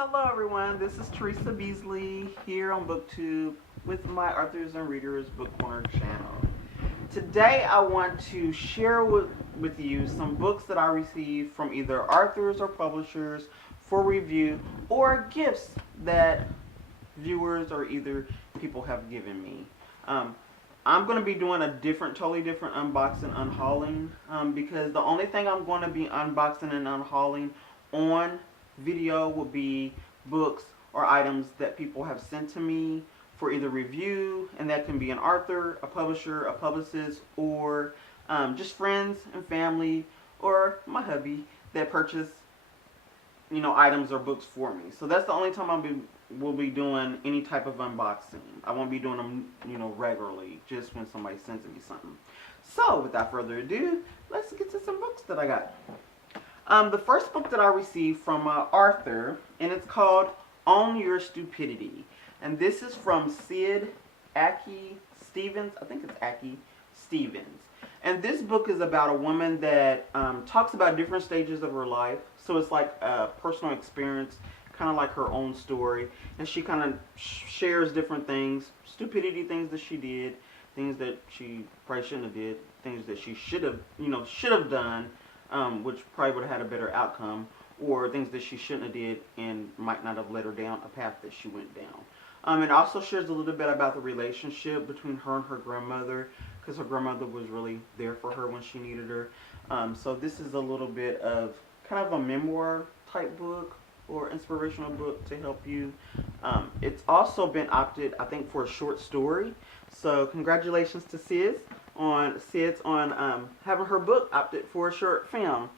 Hello everyone, this is Teresa Beasley here on BookTube with my Authors and Readers Book Corner channel. Today I want to share with you some books that I received from either authors or publishers for review or gifts that viewers or either people have given me. I'm going to be doing a totally different unboxing, unhauling, because the only thing I'm going to be unboxing and unhauling on video will be books or items that people have sent to me for either review, and that can be an author, a publisher, a publicist, or just friends and family, or my hubby that purchase items or books for me. So that's the only time we'll be doing any type of unboxing. I won't be doing them regularly, just when somebody sends me something. So without further ado, let's get to some books that I got. The first book that I received from Arthur, and it's called Own Your Stupidity. And this is from Sid Aki Stevens. I think it's Aki Stevens. And this book is about a woman that talks about different stages of her life. So it's like a personal experience, kind of like her own story. And she kind of shares different things, stupidity things that she did, things that she probably shouldn't have did, things that she should have done, which probably would have had a better outcome, or things that she shouldn't have did and might not have led her down a path that she went down. It also shares a little bit about the relationship between her and her grandmother, because her grandmother was really there for her when she needed her. So this is a little bit of kind of a memoir type book or inspirational book to help you. It's also been opted, I think, for a short story. So congratulations to Sid's on having her book opted for a short film.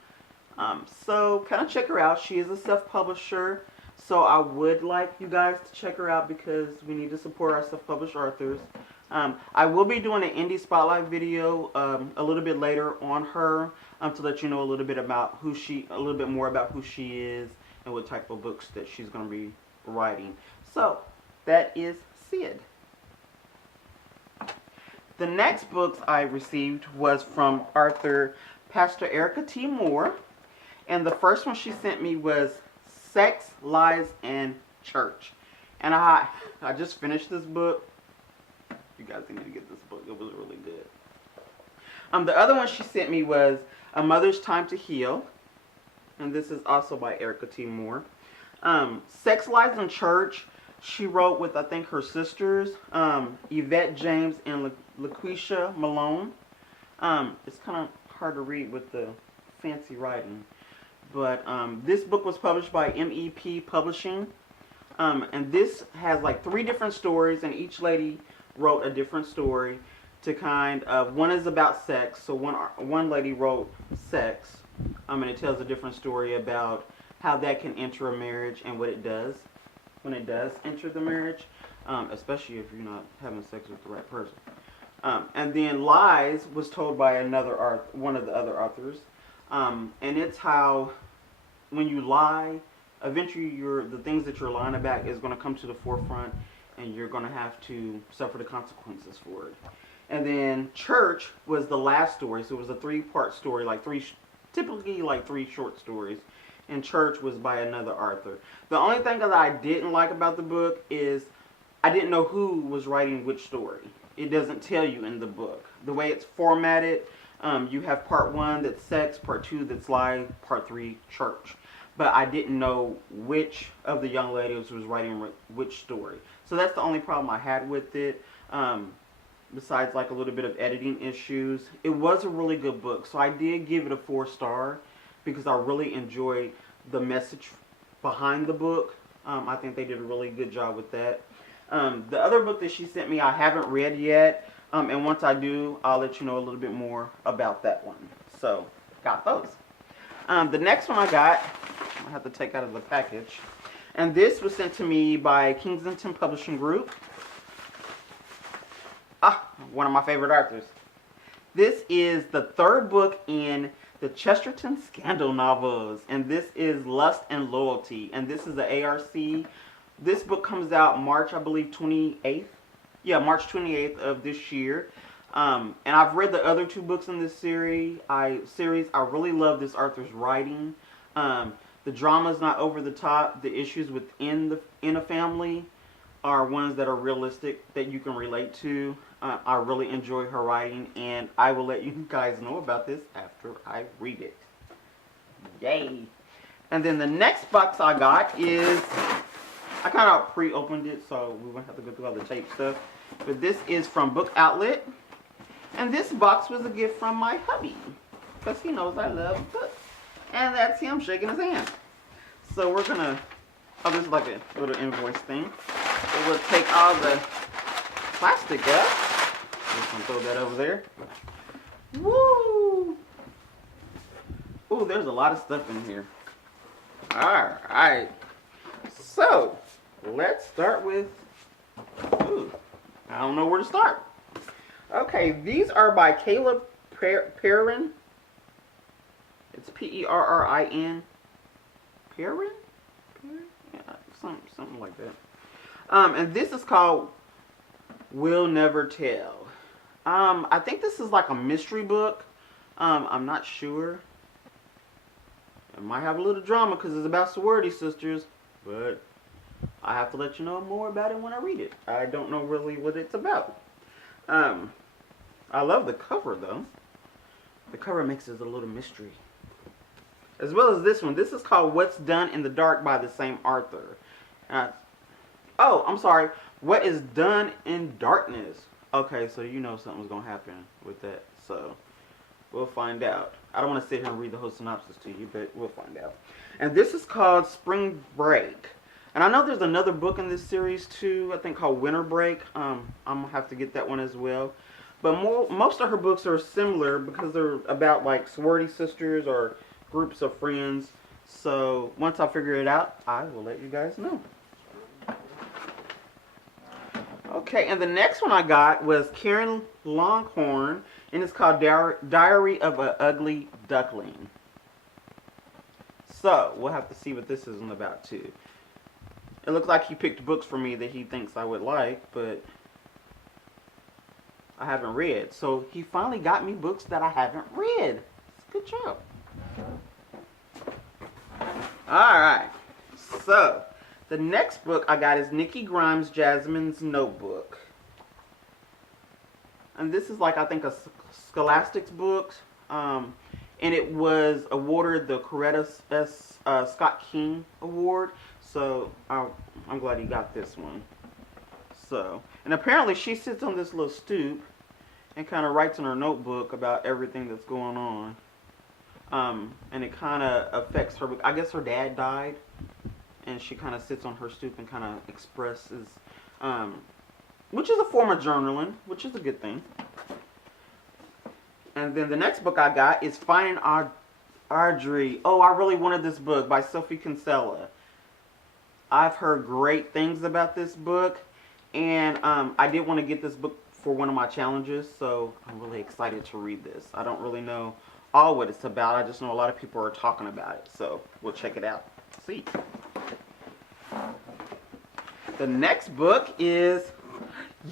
So kind of check her out. She is a self-publisher. So I would like you guys to check her out because we need to support our self-published authors. I will be doing an indie spotlight video a little bit later on her to let you know a little bit more about who she is and what type of books that she's going to be writing. So that is Sid. The next books I received was from Pastor Erica T. Moore, and the first one she sent me was Sex, Lies, and Church. And I just finished this book. You guys need to get this book. It was really good. The other one she sent me was A Mother's Time to Heal, and this is also by Erica T. Moore. Sex, Lies, and Church, she wrote with, I think, her sisters, Yvette James and LaQuisha Malone. It's kind of hard to read with the fancy writing. But this book was published by MEP Publishing. And this has like 3 different stories, and each lady wrote a different story to kind of, one is about sex. So one lady wrote sex, and it tells a different story about how that can enter a marriage and what it does when it does enter the marriage, especially if you're not having sex with the right person. And then Lies was told by one of the other authors, and it's how when you lie, eventually the things that you're lying about is going to come to the forefront, and you're going to have to suffer the consequences for it. And then Church was the last story, so it was a 3-part story, typically like 3 short stories. And Church was by another author. The only thing that I didn't like about the book is I didn't know who was writing which story. It doesn't tell you in the book. The way it's formatted, you have part 1 that's sex, part 2 that's lie, part 3 church. But I didn't know which of the young ladies was writing which story. So that's the only problem I had with it. Besides like a little bit of editing issues. It was a really good book. So I did give it a 4-star because I really enjoyed the message behind the book. I think they did a really good job with that. The other book that she sent me I haven't read yet. And once I do, I'll let you know a little bit more about that one. So, got those. The next one I got, I have to take out of the package. And this was sent to me by Kensington Publishing Group. One of my favorite authors. This is the 3rd book in the Chesterton Scandal novels, and this is Lust and Loyalty, and this is the ARC. This book comes out March, I believe, 28th. Yeah, March 28th of this year. And I've read the other 2 books in this series. I really love this author's writing. The drama is not over the top. The issues in a family are ones that are realistic that you can relate to. I really enjoy her writing, and I will let you guys know about this after I read it. Yay! And then the next box I got is, I kind of pre-opened it, so we won't have to go through all the tape stuff. But this is from Book Outlet, and this box was a gift from my hubby, because he knows I love books. And that's him shaking his hand. So we're gonna, oh, this is like a little invoice thing. So we'll take all the plastic up. Just gonna throw that over there. Woo! Ooh, there's a lot of stuff in here. Alright. So, let's start with, ooh, I don't know where to start. Okay, these are by Caleb Perrin. It's P-E-R-R-I-N. Perrin? Yeah, something like that. And this is called We'll Never Tell. I think this is like a mystery book. I'm not sure. It might have a little drama because it's about sorority sisters, but I have to let you know more about it when I read it. I don't know really what it's about. I love the cover though. The cover makes it a little mystery. As well as this one. This is called What's Done in the Dark by the same author. Oh, I'm sorry. What is Done in Darkness? Okay, so you know something's going to happen with that. So, we'll find out. I don't want to sit here and read the whole synopsis to you, but we'll find out. And this is called Spring Break. And I know there's another book in this series too, I think called Winter Break. I'm going to have to get that one as well. But most of her books are similar because they're about like sorority sisters or groups of friends. So once I figure it out, I will let you guys know. Okay, and the next one I got was Karen Longhorn, and it's called Diary of an Ugly Duckling. So we'll have to see what this is about too. It looks like he picked books for me that he thinks I would like, but I haven't read. So he finally got me books that I haven't read. Good job. Alright, so the next book I got is Nikki Grimes' Jasmine's Notebook. And this is like, I think, a Scholastics book. And it was awarded the Coretta S. Scott King Award. So I'm glad he got this one. So, and apparently she sits on this little stoop and kind of writes in her notebook about everything that's going on. And it kind of affects her. I guess her dad died, and she kind of sits on her stoop and kind of expresses, which is a form of journaling, which is a good thing. And then the next book I got is Finding Audrey. Oh, I really wanted this book by Sophie Kinsella. I've heard great things about this book, and I did want to get this book for one of my challenges, so I'm really excited to read this. I don't really know all what it's about. I just know a lot of people are talking about it, so we'll check it out. See. The next book is,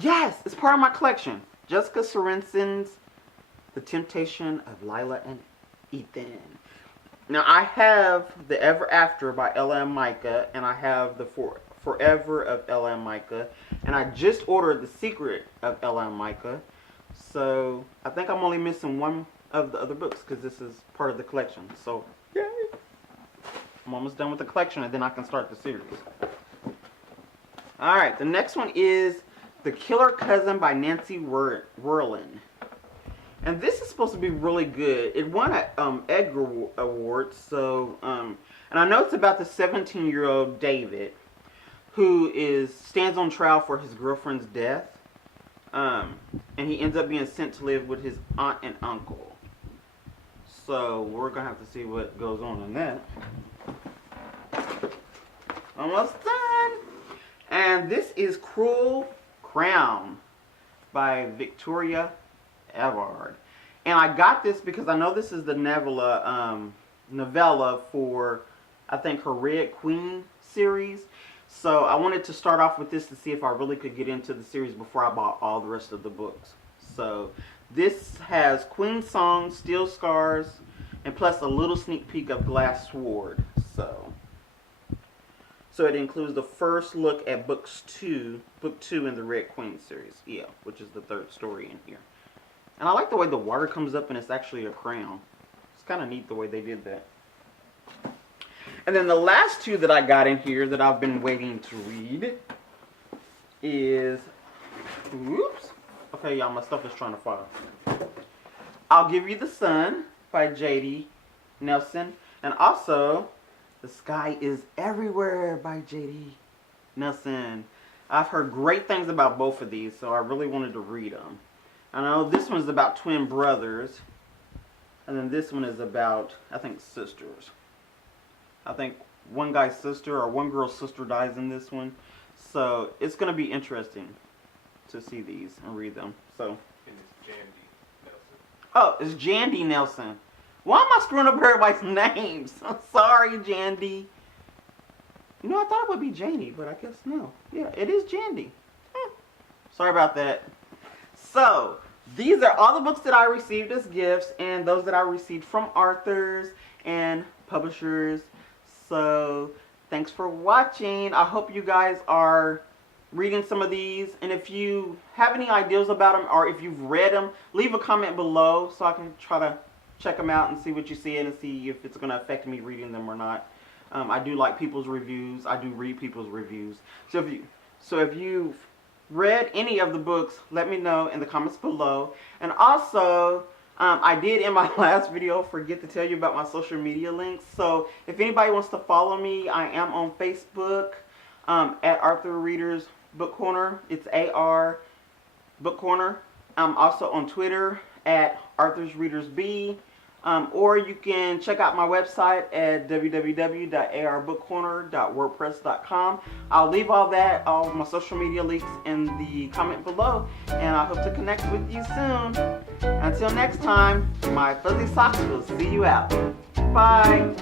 yes, it's part of my collection. Jessica Sorensen's The Temptation of Lila and Ethan. Now I have The Ever After by Ella and Micah, and I have The Forever of Ella and Micah, and I just ordered The Secret of Ella and Micah. So I think I'm only missing one of the other books because this is part of the collection. So yay! I'm almost done with the collection, and then I can start the series. Alright, the next one is The Killer Cousin by Nancy Werlin. And this is supposed to be really good. It won an Edgar Award, so, and I know it's about the 17-year-old David, who stands on trial for his girlfriend's death, and he ends up being sent to live with his aunt and uncle. So, we're going to have to see what goes on in that. Almost done! And this is Cruel Crown by Victoria Avard. And I got this because I know this is the novella for, I think, her Red Queen series. So I wanted to start off with this to see if I really could get into the series before I bought all the rest of the books. So this has Queen Song, Steel Scars, and plus a little sneak peek of Glass Sword. So So it includes the first look at book 2 in the Red Queen series, yeah, which is the 3rd story in here. And I like the way the water comes up and it's actually a crown. It's kind of neat the way they did that. And then the last 2 that I got in here that I've been waiting to read is, oops, okay y'all, my stuff is trying to fall. I'll Give You the Sun by J.D. Nelson, and also The Sky is Everywhere by J.D. Nelson. I've heard great things about both of these, so I really wanted to read them. I know this one's about twin brothers, and then this one is about, I think, sisters. I think one guy's sister or one girl's sister dies in this one, so it's going to be interesting to see these and read them. So, and it's Jandy Nelson. Oh, it's Jandy Nelson. Why am I screwing up everybody's names? I'm sorry, Jandy. You know, I thought it would be Janie, but I guess no. Yeah, it is Jandy. Sorry about that. So, these are all the books that I received as gifts and those that I received from authors and publishers. So, thanks for watching. I hope you guys are reading some of these. And if you have any ideas about them or if you've read them, leave a comment below so I can try to check them out and see what you see and see if it's going to affect me reading them or not. I do like people's reviews. I do read people's reviews. So if you've read any of the books, let me know in the comments below. And also, I did in my last video forget to tell you about my social media links. So if anybody wants to follow me, I am on Facebook at Arthur Reader's Book Corner. It's AR Book Corner. I'm also on Twitter at Arthur's Readers B. Or you can check out my website at www.arbookcorner.wordpress.com. I'll leave all my social media links in the comment below, and I hope to connect with you soon. Until next time, my fuzzy socks will see you out. Bye.